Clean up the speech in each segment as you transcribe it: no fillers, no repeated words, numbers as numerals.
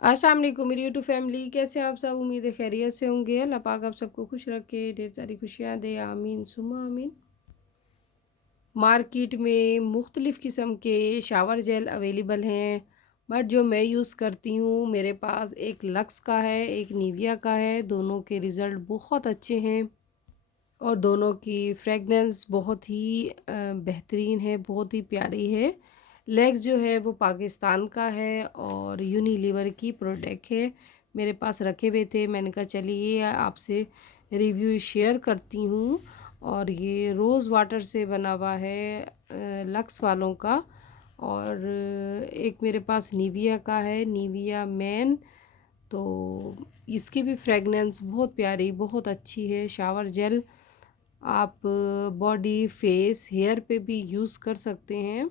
अस्सलाम वालेकुम मेरी यूट्यूब फैमिली, कैसे हैं आप सब? उम्मीद है खैरियत से होंगे। अल्लाह पाक आप सबको खुश रखे, ढेर सारी खुशियाँ दे, आमीन सुम्मा आमीन। मार्केट में मुख्तलिफ़ किस्म के शावर जेल अवेलेबल हैं, बट जो मैं यूज़ करती हूँ मेरे पास एक लक्स का है, एक निविया का है। दोनों के रिज़ल्ट बहुत अच्छे हैं और दोनों की फ्रेगनेंस बहुत ही बेहतरीन है, बहुत ही प्यारी है। लेग्स जो है वो पाकिस्तान का है और यूनिलीवर की प्रोडक्ट है। मेरे पास रखे हुए थे, मैंने कहा चलिए आपसे रिव्यू शेयर करती हूँ। और ये रोज़ वाटर से बना हुआ है लक्स वालों का। और एक मेरे पास निविया का है, निविया मैन। तो इसकी भी फ्रेगनेंस बहुत प्यारी, बहुत अच्छी है। शावर जेल आप बॉडी, फेस, हेयर पे भी यूज़ कर सकते हैं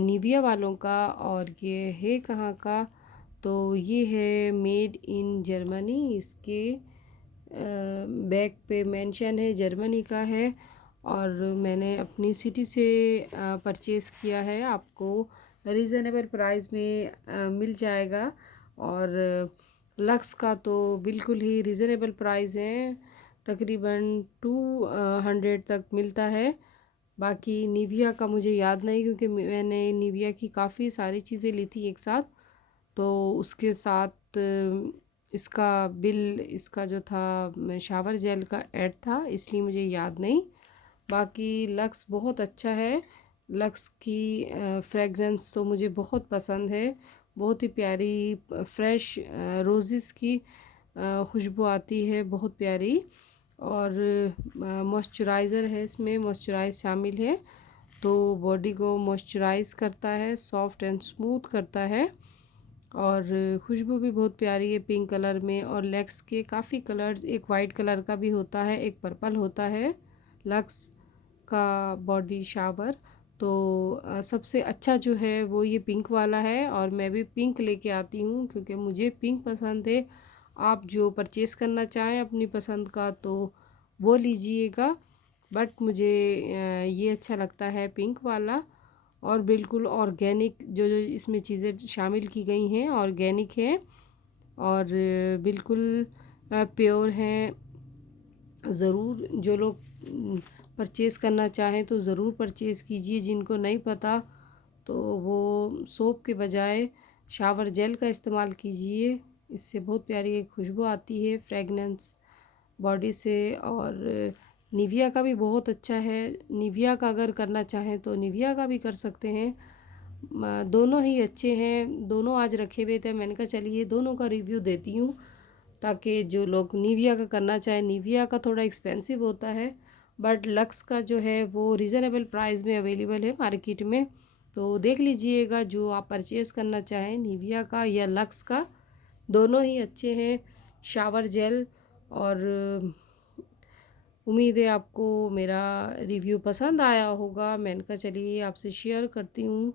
निविया वालों का। और ये है कहाँ का? तो ये है मेड इन जर्मनी। इसके बैक पे मेंशन है जर्मनी का है और मैंने अपनी सिटी से परचेज़ किया है। आपको रीज़नेबल प्राइस में मिल जाएगा। और लक्स का तो बिल्कुल ही रीज़नेबल प्राइस है, तकरीबन 200 तक मिलता है। बाकी निविया का मुझे याद नहीं, क्योंकि मैंने निविया की काफ़ी सारी चीज़ें ली थी एक साथ, तो उसके साथ इसका बिल, इसका जो था शावर जेल का ऐड था, इसलिए मुझे याद नहीं। बाकी लक्स बहुत अच्छा है। लक्स की फ्रेगरेंस तो मुझे बहुत पसंद है, बहुत ही प्यारी फ्रेश रोज़ेस की खुशबू आती है, बहुत प्यारी। और मॉइस्चराइज़र है, इसमें मॉइस्चराइज़ शामिल है, तो बॉडी को मॉइस्चराइज़ करता है, सॉफ्ट एंड स्मूथ करता है। और खुशबू भी बहुत प्यारी है पिंक कलर में। और लेग्स के काफ़ी कलर्स, एक वाइट कलर का भी होता है, एक पर्पल होता है लक्स का बॉडी शावर। तो सबसे अच्छा जो है वो ये पिंक वाला है और मैं भी पिंक लेके आती हूँ क्योंकि मुझे पिंक पसंद है। आप जो परचेज़ करना चाहें अपनी पसंद का तो वो लीजिएगा, बट मुझे ये अच्छा लगता है पिंक वाला। और बिल्कुल ऑर्गेनिक जो जो इसमें चीज़ें शामिल की गई हैं ऑर्गेनिक हैं और बिल्कुल प्योर हैं। ज़रूर जो लोग परचेज़ करना चाहें तो ज़रूर परचेज़ कीजिए। जिनको नहीं पता तो वो सोप के बजाय शावर जेल का इस्तेमाल कीजिए, इससे बहुत प्यारी एक खुशबू आती है फ्रेगनेंस बॉडी से। और निविया का भी बहुत अच्छा है। निविया का अगर करना चाहें तो निविया का भी कर सकते हैं। दोनों ही अच्छे हैं, दोनों आज रखे हुए थे, मैंने कहा चलिए दोनों का रिव्यू देती हूँ ताकि जो लोग निविया का करना चाहें। निविया का थोड़ा एक्सपेंसिव होता है, बट लक्स का जो है वो रिज़नेबल प्राइस में अवेलेबल है मार्केट में। तो देख लीजिएगा जो आप परचेज़ करना चाहें, निविया का या लक्स का, दोनों ही अच्छे हैं शावर जेल। और उम्मीद है आपको मेरा रिव्यू पसंद आया होगा। मैंने कहा चलिए आपसे शेयर करती हूँ।